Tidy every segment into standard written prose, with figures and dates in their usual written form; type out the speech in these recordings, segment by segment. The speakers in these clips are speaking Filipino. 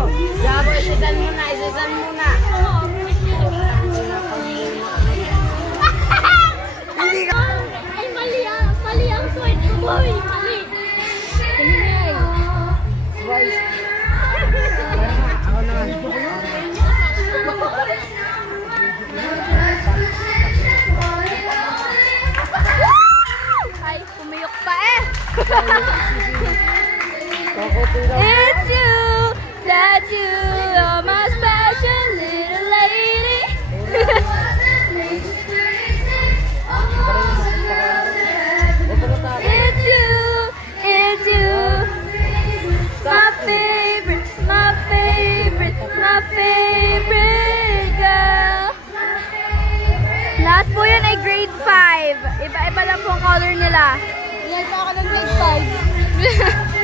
Jabo, isisan muna. Hindi ka! Ay, mali ang swipe ko, boy! Mali! Kanina Ako naman. Ay, pumiyok pa eh! It's you, that's you, you're my special little lady. It's you, my favorite girl. Lahat po yun ay grade 5. Iba-iba lang po ang color nila. Yan pa ako ng grade 5.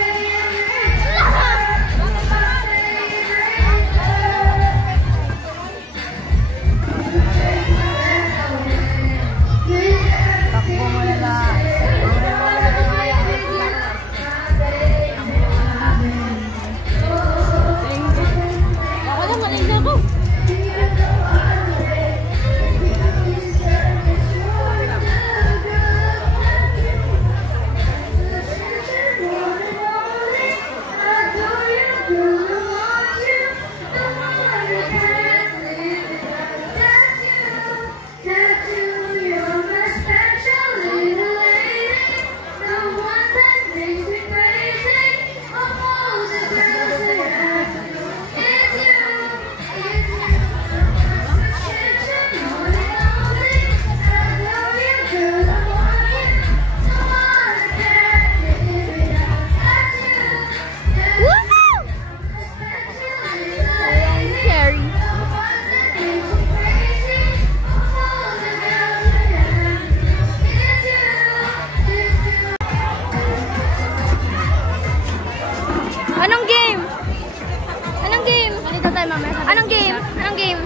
Anong game?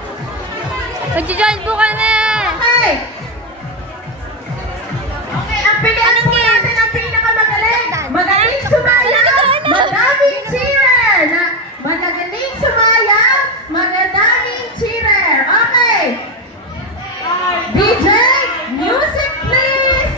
Mag-join po kami! Okay! Okay, ang pilihan po natin ang pinakamagaling. Magaling sumaya, madaming cheerer. Magaling sumaya, madaming cheerer. Okay! DJ, music please!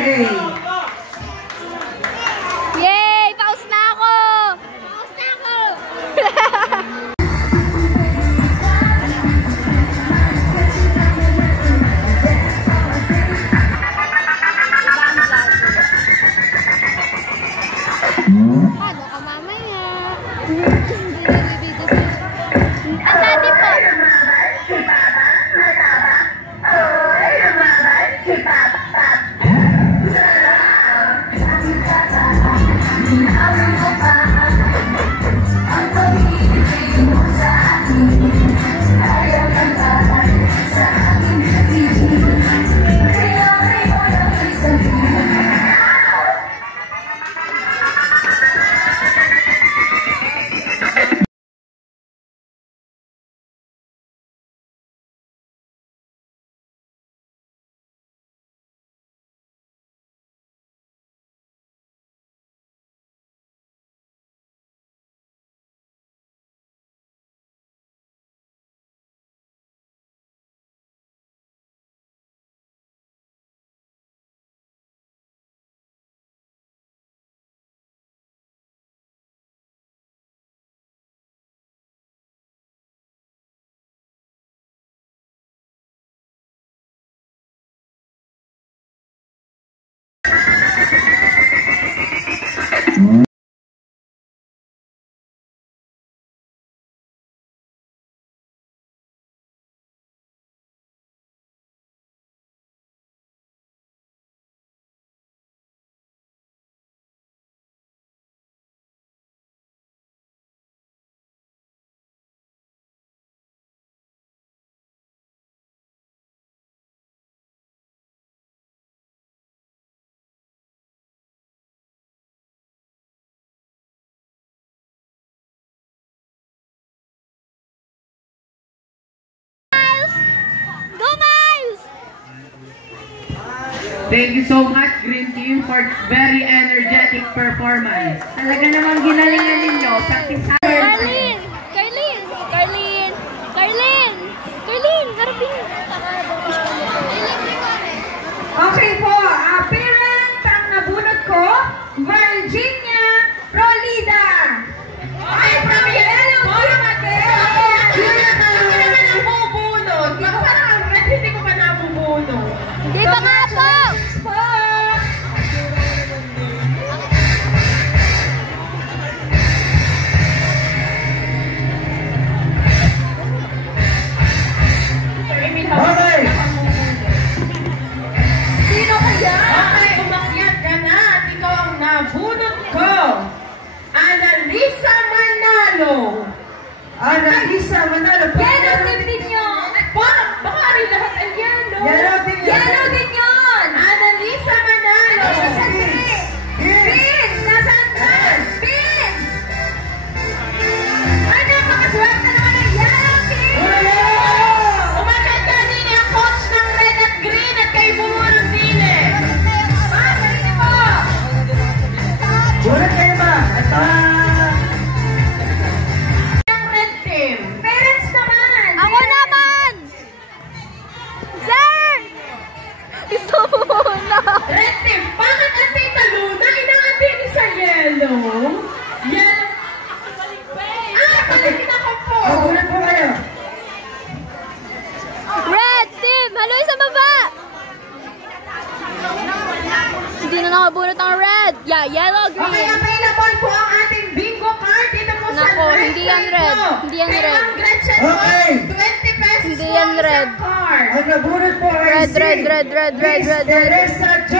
Yay! Yay! Paus na ako! Paus na ako! Paano ka mamaya? Ang dati po! Thank you so much, Green Team, for very energetic performance. Talaga namang ginalingan ninyo. Carlin! Carlin! Carlin! Carlin! Carlin! Carlin! Okay po, parent ang nabunot ko, Virginia Rolida. Ay, from Yellow Team again. Hindi naman nabubunot. Parang hindi ko pa nabubunot. Di ba nga po? Okay. Sino kaya? Okay, umakyat ka na at ikaw ang nabunot ko. Annalisa Manalo. Annalisa Manalo. Yellow team din yun. Baka rin lahat ay yellow. Yellow din yun. Annalisa Manalo. Vince! Nasaan ka? Vince! Ay, napakaswerte naman ang yellow team. Umakyat ka din ang coach ng red at green at kay Bumurong Dile. Magaling po. Bulat kayo ba? Ang red team. Parents naman. Ako naman! Sir! Gusto mo na! Red team, bakit ang Tita Luna inaantin ni sa yellow? Yellow? Balikin ako po. Bulat po kayo. Red team! Haloy sa baba! Hindi na nakabunot ang red. Yeah, yellow, Okay, green. available po ang ating bingo card dito po sa Nako, right hindi yan side red. po. Hindi yan Kay red. Ma'am Gretchen Okay. po, 20 pesos Hindi po yan ang red. isang card. Ang nabunot po ay Red, si red, red, red, red, Miss red, red. Teresa Jo.